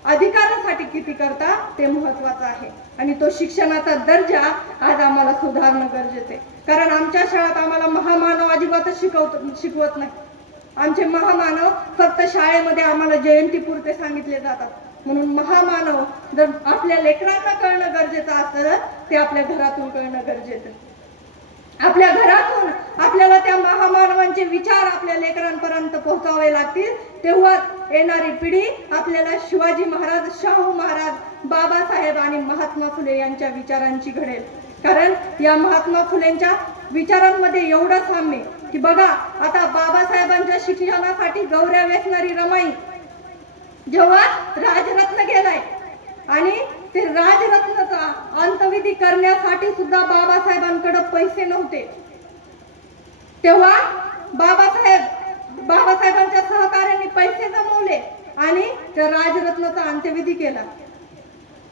अधिकारासाठी किती करता, ते महत्वाचं आहे. आणि तो शिक्षणाचा दर्जा आज आम्हाला सुधारणं गरजेचं आहे. कारण आमच्या शाळेत आम्हाला महामानव अजिबातच शिकवत नाही. आमचे महामानव फक्त शाळेमध्ये आम्हाला जयंतीपुरते सांगितले जातात. म्हणून महामानव जर आपल्या लेकरांना कळणं गरजेचं असतं, ते आपल्या घरातून कळणं गरजेचं. आपल्या घरातून आपल्याला त्या महामानवांचे विचार आपल्या लेकरांपर्यंत पोहोचावे लागतील. तेव्हाच येणारी पिढी आपल्याला शिवाजी महाराज, शाहू महाराज, बाबासाहेब आणि महात्मा फुले यांच्या विचारांची घडेल. कारण या महात्मा फुलेंच्या विचारांमध्ये एवढं साम्य की बघा, आता बाबासाहेबांच्या शिक्षणासाठी गौऱ्या वेचणारी रमाई जेव्हा राजरत्न गेलाय आणि ते राजरत्नाचा अंतविधी करण्यासाठी सुद्धा बाबासाहेबांकडे पैसे नव्हते. तेव्हा बाबासाहेबांच्या सहकार्याने पैसे जमवले आणि त्या राजरत्नाचा अंत्यविधी केला.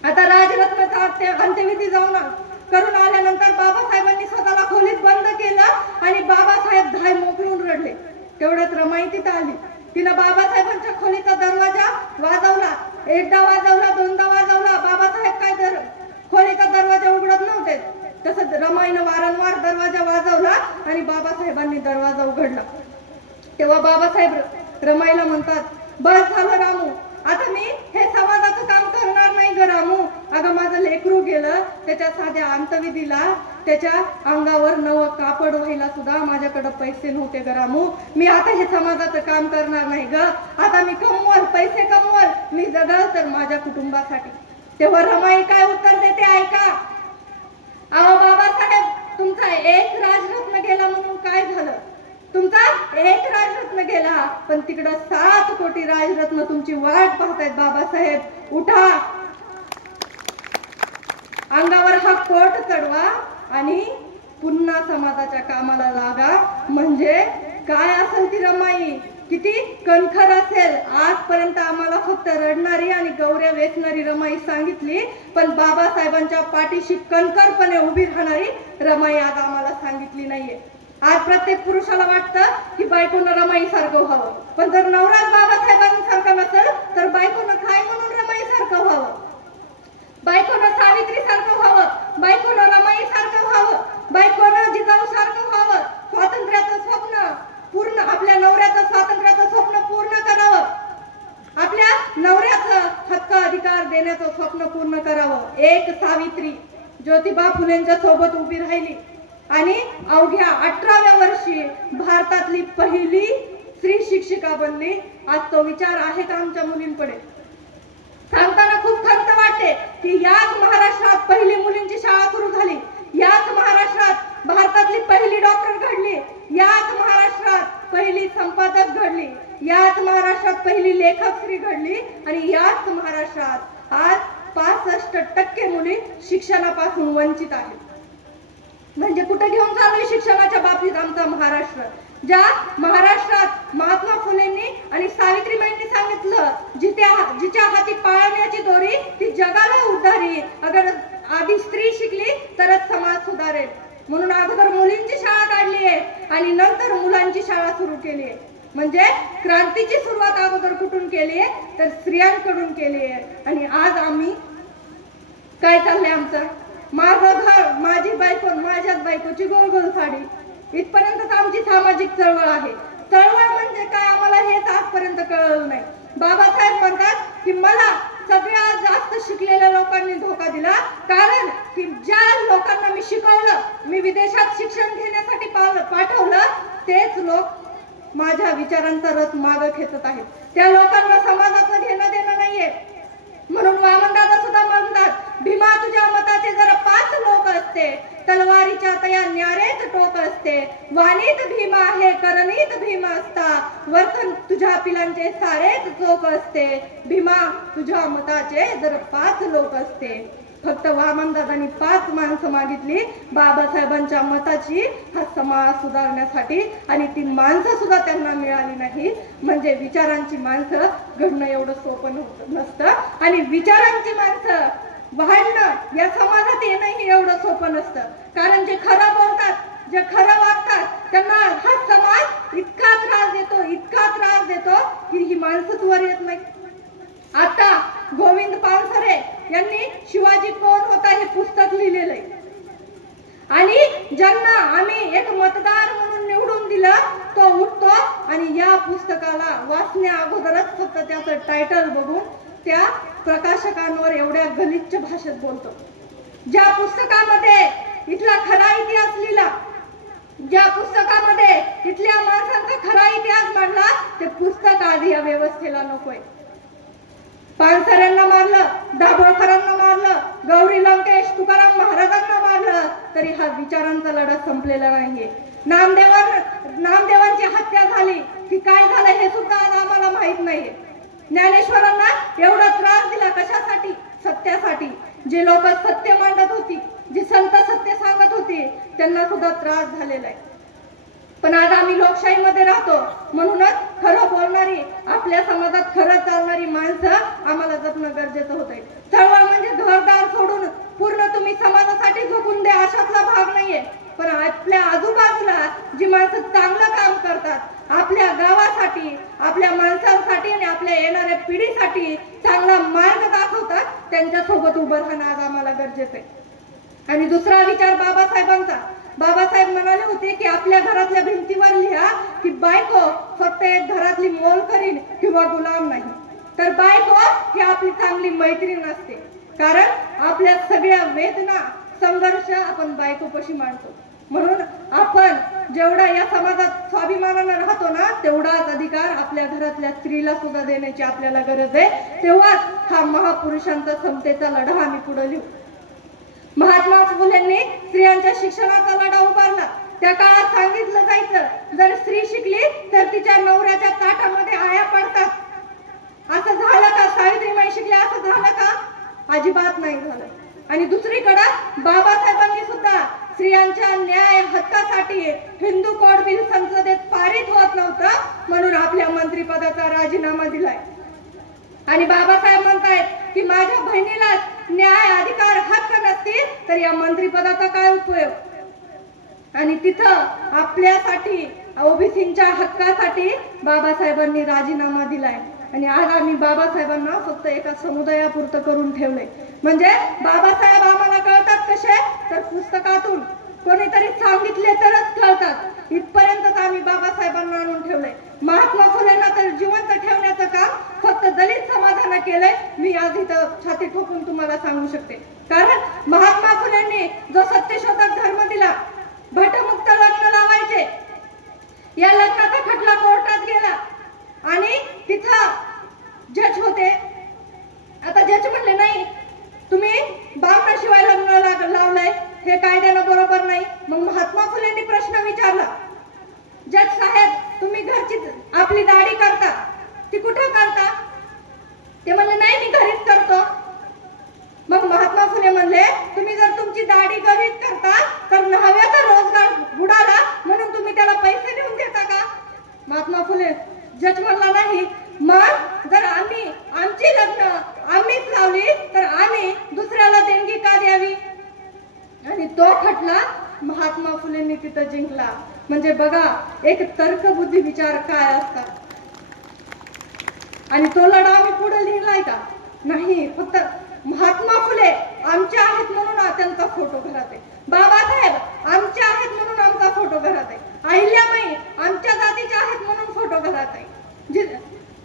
आता राजरत्नाचा अंत्यविधी करून आल्यानंतर बाबासाहेबांनी स्वतःला खोलीत बंद केलं आणि बाबासाहेब धाय मोकळून रडले. तेवढ्यात रमाई तिथं आली. तिनं बाबासाहेबांच्या खोलीचा दरवाजा वाजवला. एकदा वाजवला, दोनदा वाजवला. बाबासाहेब काय खोलीचा दरवाजा उघडत नव्हते. तसंच रमाईनं वारंवार दरवाजा वाजवला आणि बाबासाहेबांनी दरवाजा उघडला. तेव्हा बाबासाहेब रमाईला म्हणतात, बस झालं रामू, आता मी हे समाजाचं काम करणार नाही ग रामू. अगं माझं लेकरू गेलं, त्याच्या साध्या अंतविधीला त्याच्या अंगावर नवं कापड व्हायला सुद्धा माझ्याकडे पैसे नव्हते ग रामू. मी आता हे समाजाचं काम करणार नाही ग. आता मी कमवल, पैसे कमवल, मी जगल तर माझ्या कुटुंबासाठी. तेव्हा रमाई काय उत्तर देते ऐका. अहो बाबासाहेब, तुमचा एक राजरत्न गेला म्हणून काय झालं? तुमचा एक राजरत्न गेला, पण तिकडं 7 कोटी राजरत्न तुमची वाट पाहतायत. बाबासाहेब उठा, अंगावर हा कोट चढवा आणि पुन्हा समाजाच्या कामाला लागा. म्हणजे काय असेल ती रमाई, किती कणखर असेल. आजपर्यंत आम्हाला फक्त रडणारी आणि गौऱ्या वेचणारी रमाई सांगितली, पण बाबासाहेबांच्या पाठीशी कणखरपणे उभी राहणारी रमाई आज आम्हाला सांगितली नाहीये. आज प्रत्येक पुरुषाला वाटतं की बायकोनं रमाई सारखं व्हावं, पण जर नवराच बाबासाहेबांसारखा नसेल तर बायकोनं काय म्हणून रमाई सारखं व्हावं? बायकोनं सावित्री सारखं व्हावं, बायकोनं रमाई सारखं व्हावं, बायकोनं जिजाऊ सारखं व्हावं. स्वातंत्र्याचं स्वप्न पूर्ण, आपल्या नवऱ्याचं स्वातंत्र्याचं स्वप्न पूर्ण करावं, आपल्या नवऱ्याचं हक्क अधिकार देण्याचं स्वप्न पूर्ण करावं. एक सावित्री ज्योतिबा फुलेंच्या सोबत उभी राहिली आणि अवघ्या 18व्या वर्षी भारतातली पहिली स्त्री शिक्षिका बनली. आज तो विचार आहे का आमच्या मुलींकडे? सांगताना खूप खंत वाटते की याच महाराष्ट्रात पहिली मुलींची शाळा सुरू झाली, याच महाराष्ट्रात भारतातली पहिली डॉक्टर घडली, याच महाराष्ट्रात पहिली संपादक घडली, याच महाराष्ट्रात पहिली लेखक स्त्री घडली आणि याच महाराष्ट्रात आज 65% मुली शिक्षणापासून वंचित आहेत. म्हणजे कुठे घेऊन चाललोय शिक्षणाच्या बाबतीत आमचा महाराष्ट्र? ज्या महाराष्ट्रात महात्मा फुलेंनी आणि सावित्रीबाईंनी सांगितलं, जिच्या हाती पाळण्याची दोरी ती जगाला उद्धारी. अगर आधी स्त्री शिकली तरच समाज सुधारेल. म्हणून अगोदर मुलींची शाळा काढली आहे आणि नंतर मुलांची शाळा सुरू केली आहे. म्हणजे क्रांतीची सुरुवात अगोदर कुठून केली आहे तर स्त्रियांकडून केली आहे. आणि आज आम्ही काय चाललंय आमचं? माझं घर, माझी बायको, माझ्याच बायकोची गोल गोल साडी, इथपर्यंत आमची सामाजिक चळवळ आहे. चळवळ म्हणजे काय आम्हाला हेच आजपर्यंत कळलं नाही. बाबासाहेब म्हणतात की मला सगळ्यात जास्त शिकलेल्या लोकांनी धोका दिला, कारण की ज्या लोकांना मी शिकवलं, मी विदेशात शिक्षण घेण्यासाठी पाठवलं, तेच लोक माझ्या विचारांचा रथ मागे खेचत आहेत. त्या लोकांना समाजाचं घेणं देणं नाहीये. म्हणून वामनदादा सुद्धा म्हणतात, भीमा तुझ्या मताचे जर 5 लोक असते, तलवारीच्या तया न्यारेच टोक असते, वाणीत भीमा आहे करणीत भीमा असता, वर्तन तुझ्या पिलांचे सारेच चोख असते. भीमा तुझ्या मताचे जर 5 लोक असते. फक्त वामनदादांनी 5 माणसं मागितली बाबासाहेबांच्या मताची हा समाज सुधारण्यासाठी, आणि ती माणसं सुद्धा त्यांना मिळाली नाही. म्हणजे विचारांची माणसं घडणं एवढं सोपं नसतं आणि विचारांची माणसं वाढणं, या समाजात येणंही एवढं सोपं नसतं. कारण जे खरं बोलतात, जे खरं वागतात, त्यांना हा समाज इतका त्रास देतो, इतका त्रास देतो की ही माणसंच वर येत नाही. आता गोविंद पानसरे यांनी शिवाजी कोण होता हे पुस्तक लिहिलेलं आहे आणि ज्यांना आम्ही एक मतदार म्हणून निवडून दिलं तो उठतो आणि या पुस्तकाला वाचण्या अगोदरच फक्त त्याचं टायटल बघून त्या प्रकाशकांवर एवढ्या गलिच्छ भाषेत बोलतो. ज्या पुस्तकामध्ये इथला खरा इतिहास लिहिला, ज्या पुस्तकामध्ये इथल्या माणसांचा खरा इतिहास मांडला, ते पुस्तक आधी या व्यवस्थेला नकोय. पानसऱ्यांना मारलं, दाभोळकरांना मारलं, गौरी लंकेश तुकाराम महाराजांना मारलं, तरी हा विचारांचा लढा संपलेला नाहीये. नामदेवांची हत्या झाली की काय झालं हे सुद्धा आज आम्हाला माहित नाहीये. ज्ञानेश्वरांना एवढा त्रास दिला कशासाठी? सत्यासाठी. जे लोक सत्य मांडत होती, जी संत सत्य सांगत होती, त्यांना सुद्धा त्रास झालेला आहे. पण आज आम्ही लोकशाहीमध्ये राहतो, म्हणूनच खरं बोलणारी, आपल्या समाजात खरं चालणारी माणसं आम्हाला जपणं गरजेचं होतंय. चळवळ म्हणजे घरदार सोडून पूर्ण तुम्ही समाजासाठी झोकून द्या अशातला भाग नाहीये. पण आपल्या आजूबाजूला जी माणसं चांगलं काम करतात, आपल्या गावासाठी, आपल्या माणसांसाठी आणि आपल्या येणाऱ्या पिढीसाठी चांगला मार्ग दाखवतात, त्यांच्यासोबत उभं राहणं आज आम्हाला गरजेचं आहे. आणि दुसरा विचार बाबासाहेबांचा. बाबासाहेब म्हणाले होते की आपल्या घरातल्या भिंतीवर लिहा की बायको फक्त एक घरातली मोल करीन किंवा गुलाम नाही, तर बायको ही आपली चांगली मैत्रीण असते. कारण आपल्या सगळ्या वेदना, संघर्ष आपण बायकोपाशी मांडतो. म्हणून आपण जेवढा या समाजात स्वाभिमानाने राहतो ना, तेवढाच अधिकार आपल्या घरातल्या स्त्रीला सुद्धा देण्याची आपल्याला गरज आहे. तेव्हाच हा महापुरुषांचा समतेचा लढा आम्ही पुढे लिहू. महात्मा फुलेंनी स्त्रियांच्या शिक्षणाचा लढा उभारला. त्या काळात सांगितलं जायचं, जर स्त्री शिकली तर तिच्या नवऱ्याच्या ताटामध्ये आया पडतात. असं झालं का? सावित्रीबाई शिकल्या असं झालं का? अजिबात नाही झालं. आणि दुसरीकडे बाबासाहेबांनी सुद्धा स्त्रियांच्या न्याय हक्कासाठी हिंदू कोड बिल संसदेत पारित होत नव्हतं, म्हणून आपल्या मंत्रिपदाचा राजीनामा दिलाय. आणि बाबासाहेब म्हणतायत की माझ्या बहिणीला न्याय, अधिकार, हक्क नसतील तर या मंत्रिपदाचा काय उपयोग? आणि तिथं आपल्यासाठी, ओबीसींच्या हक्कासाठी बाबासाहेबांनी राजीनामा दिलाय. आणि आज आम्ही बाबासाहेबांना फक्त एका समुदायापुरतं करून ठेवलंय. म्हणजे बाबासाहेब आम्हाला कळतात कसे? तर पुस्तकातून कोणीतरी सांगितले तरच कळतात. इथपर्यंतच आम्ही बाबासाहेबांना आणून ठेवलंय. महात्मा फुलेंना तर जिवंत ठेवण्याचं काम फक्त दलित समाजानं केलंय. मी आज इथं छाती ठोकून तुम्हाला सांगू शकते. कारण महात्मा फुलेंनी जो सत्यशोधक धर्म दिला, भटमुक्त लग्न लावायचे, या लग्नाचा खटला कोर्टात गेला आणि तिथं जज होते. आता जज म्हणले नाही, तुम्ही बामणाशिवाय लग्न लावलंय, हे कायद्यानं बरोबर नाही. मग महात्मा फुलेंनी प्रश्न विचारला, जज साहेब तुम्ही घरची आपली दाढी करता, ती कुठे करता? ते म्हणले नाही मी घरीच करतो. मग महात्मा फुले म्हणले, तुम्ही जर तुमची दाढी घरीच करता तर नव्याचा रोजगार बुडाला म्हणून तुम्ही त्याला पैसे देऊन देता का? महात्मा फुले जज म्हणला नाही. मग जर आम्ही आमची लग्न आम्हीच लावली तर आम्ही दुसऱ्याला देणगी का द्यावी? आणि तो खटला महात्मा फुलेंनी तिथं जिंकला. म्हणजे बघा एक तर्कबुद्धी विचार काय असतात. आणि तो लढा आम्ही पुढे लिहिलाय का? नाही. फक्त महात्मा फुले आमच्या आहेत म्हणून त्यांचा फोटो घरात आहे. बाबासाहेब आमच्या आहेत म्हणून आमचा फोटो घरात आहे. अहिल्याबाई आमच्या जातीच्या आहेत म्हणून फोटो घरात आहे.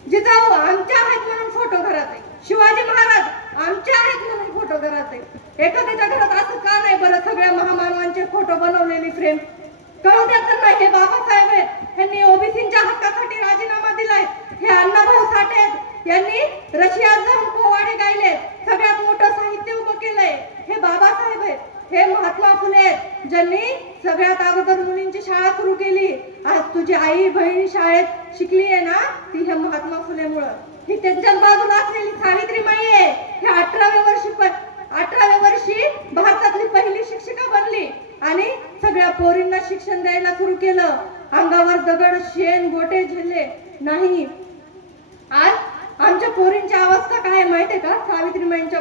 जिजाऊ आमच्या आहेत म्हणून फोटो घरात आहे. शिवाजी महाराज आमच्या आहेत म्हणून फोटो घरात आहे. एखाद्याच्या घरात असं का नाही बरं सगळ्या महामानवांचे फोटो बनवलेली फ्रेम? कळू द्या तर नाही. हे बाबासाहेब आहेत, यांनी ओबीसींच्या हक्कासाठी राजीनामा दिलाय. हे अण्णाभाऊ साठे आहेत, यांनी रशियात जाऊन पोवाडे गायले, सगळ्यात मोठं साहित्य उभं केलंय. हे बाबासाहेब आहेत. हे महात्मा फुले आहेत, ज्यांनी सगळ्यात अगोदर मुलींची शाळा सुरू केली. आज तुझी आई बहीण शाळेत शिकली आहे ना, ती हे महात्मा फुलेमुळं. ही त्यांच्याच बाजूला असलेली सावित्रीबाई आहे. हे 18व्या वर्षी भारतातली पहिली शिक्षिका बनली आणि सगळ्या पोरींना शिक्षण द्यायला सुरू केलं. अंगावर दगड शेण गोटे झेलले नाही. आज आमच्या पोरींची अवस्था काय माहितीये का? सावित्रीबाईंच्या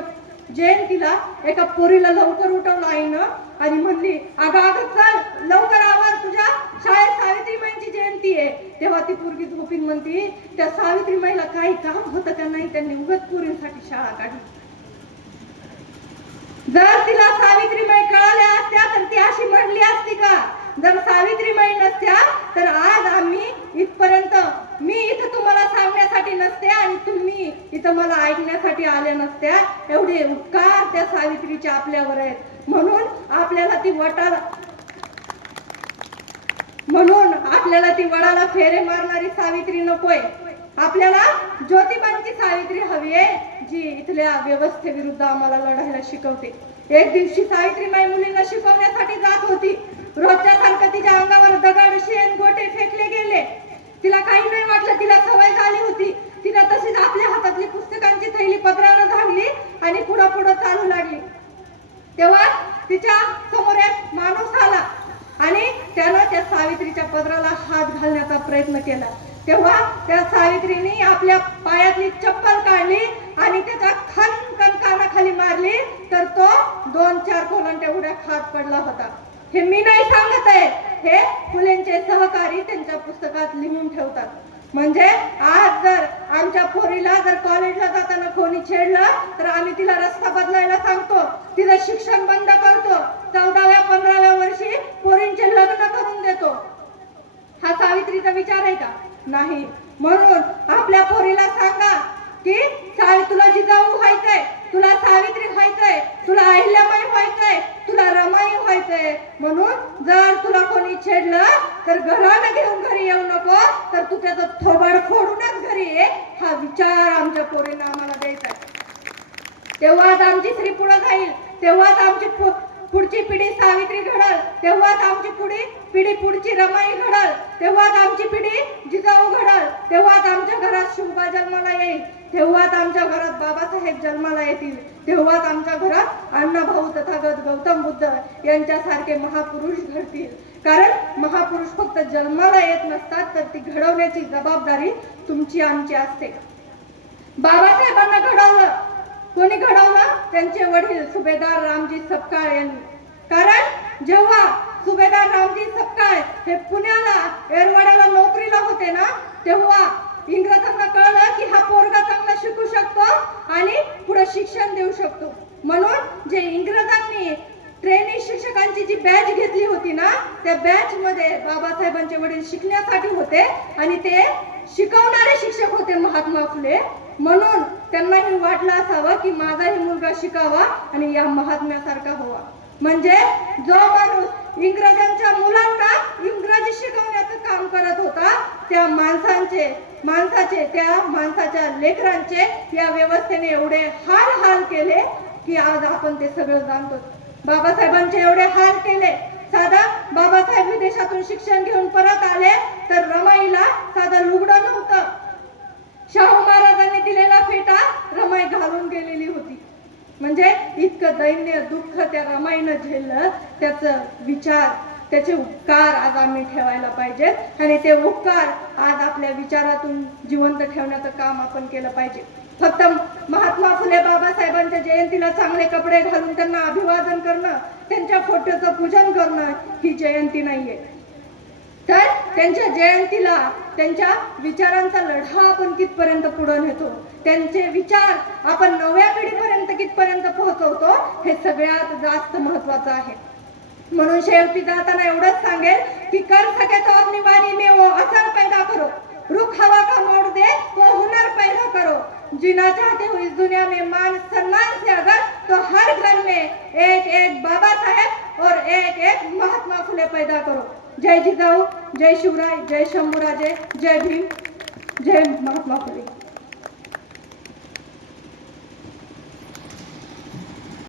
जयंतीला एका पोरीला लवकर उठवलं आईनं आणि म्हणली, अगं चल लवकर आवर, तुझ्या शाळेत सावित्रीबाईंची जयंती आहे. तेव्हा ती पोरगी झोपीन म्हणती, त्या सावित्रीबाईला काही काम होतं का नाही, त्यांनी उगाच पोरींसाठी शाळा काढली. जर तिला सावित्रीबाई कळाल्या असत्या तर ती अशी म्हणली असती का? जर सावित्रीबाई नसत्या तर आज आम्ही इथपर्यंत, मी इथं तुम्हाला सांगण्यासाठी नसते आणि तुम्ही इथं मला ऐकण्यासाठी आल्या नसत्या. एवढे उपकार त्या सावित्रीच्या आपल्यावर आहेत. म्हणून आपल्याला ती वडाला फेरे मारणारी सावित्री नकोय. आपल्याला ज्योतिबांची सावित्री हवी आहे, जी इथल्या व्यवस्थेविरुद्ध आम्हाला लढायला शिकवते. एक दिवशी सावित्रीबाई मुलींना शिकवण्यासाठी जात होती. रोजच्या सारखं तिच्या अंगावर दगड शेण गोटे फेकले गेले. तिला काही नाही वाटलं, तिला सवय झाली होती. तिने तशीच आपल्या हातातली पुस्तकांची थैली पदरानं झाडली आणि पुढं चालू लागली. त्या सावित्रीने आपल्या पायातली चप्पल काढली आणि त्याच्या खनखन कानाखाली मारली तर तो 2-4 कोलंट्या उड्या खात पडला होता. हे मी नाही सांगत आहे, हे फुलेंचे सहकारी त्यांच्या पुस्तकात लिहून ठेवतात. म्हणजे आज जर आमच्या पोरीला जर कॉलेजला जाताना कोणी छेडलं तर आम्ही तिला रस्ता बदलायला सांगतो, तिचं शिक्षण बंद करतो, 14व्या-15व्या वर्षी पोरींचे लग्न करून देतो. हा सावित्रीचा विचार आहे का? नाही. म्हणून आपल्या पोरीला सांगा की तुला जिजाऊ व्हायचंय, तुला सावित्री व्हायचंय, तुला अहिल्याबाई व्हायचंय, तुला रमाई व्हायचंय. म्हणून जर तुला कोणी छेडलं तर घरानं घेऊन घरी येऊ नको, तर तू त्याचं थोबाड फोडूनच घरी ये. हा विचार आमच्या पोरींना आम्हाला द्यायचा आहे. तेव्हाच आमची स्त्री पुढे जाईल, तेव्हाच आमची पुढची पिढी सावित्री घडल, तेव्हाच आमची पिढी पुढची रमाई घडल, तेव्हाच आमची पिढी जिजाऊ घडल, तेव्हाच आमच्या घरात शुभा जन्माला येईल, तेव्हाच आमच्या घरात बाबासाहेब जन्माला येतील, तेव्हाच आमच्या घरात अण्णाभाऊ तथागत गौतम बुद्ध यांच्यासारखे महापुरुष घडतील. कारण महापुरुष फक्त जन्माला येत नसतात, तर ती घडवण्याची जबाबदारी तुमची आमची असते. बाबासाहेबांना घडवलं कोणी घडवलं? त्यांचे वडील सुभेदार रामजी सपकाळ यांनी. कारण जेव्हा सुभेदार रामजी सपकाळ हे पुण्याला एरवाड्याला नोकरीला होते ना, तेव्हा इंग्रजांना कळलं की हा पोरगा चांगला शिकू शकतो आणि पुढे शिक्षण देऊ शकतो. म्हणून जे इंग्रजांनी ट्रेनिंग शिक्षकांची जी बॅच घेतली होती ना, त्या बॅच मध्ये बाबासाहेबांचे वडील शिकण्यासाठी होते आणि ते शिकवणारे शिक्षक होते महात्मा फुले. म्हणून त्यांनाही वाटलं असावं की माझाही मुलगा शिकावा आणि या महात्म्यासारखा व्हावा. म्हणजे जो माणूस इंग्रजांच्या मुलांना इंग्रजी शिकवण्याचं काम करत होता, त्या माणसाच्या लेकरांचे या व्यवस्थेने एवढे हाल केले की आज आपण ते सगळं जाणतो. बाबासाहेबांचे एवढे हाल केले. साधा बाबासाहेब विदेशातून शिक्षण घेऊन परत आले तर रमाईला साधं लुगडं नव्हतं. शाहू महाराजांनी दिलेला फेटा रमाई घालून गेलेली होती. म्हणजे इतकं दैन्य दुःख त्या रमाईनं झेललं. त्याचं विचार, त्याचे उपकार आज आम्ही ठेवायला पाहिजेत आणि ते उपकार आज आपल्या विचारातून जिवंत ठेवण्याचं काम आपण केलं पाहिजे. फक्त महात्मा फुले बाबासाहेबांच्या जयंतीला चांगले कपडे घालून त्यांना अभिवादन करणं, त्यांच्या फोटोचं पूजन करणं ही जयंती नाहीये. तर त्यांच्या जयंतीला त्यांच्या विचारांचा लढा आपण कितपर्यंत पुढे नेतो, त्यांचे विचार आपण नव्या पिढीपर्यंत कितपर्यंत पोहोचवतो, हे सगळ्यात जास्त महत्वाचं आहे. म्हणून शेवटी जाताना एवढंच सांगेल की कर सके तो अपनी वाणी में वो असर पैदा करो, रुख हवा का मोड़ दे वो हुनर पैदा करो, जीना चाहते हो इस दुनिया में मान सम्मान से अगर तो हर घर में एक एक बाबा साहेब और एक एक महात्मा फुले पैदा करो. जय जिजाऊ, जय शिवराय, जय शंभूराजे, जय भीम, जय महात्मा फुले.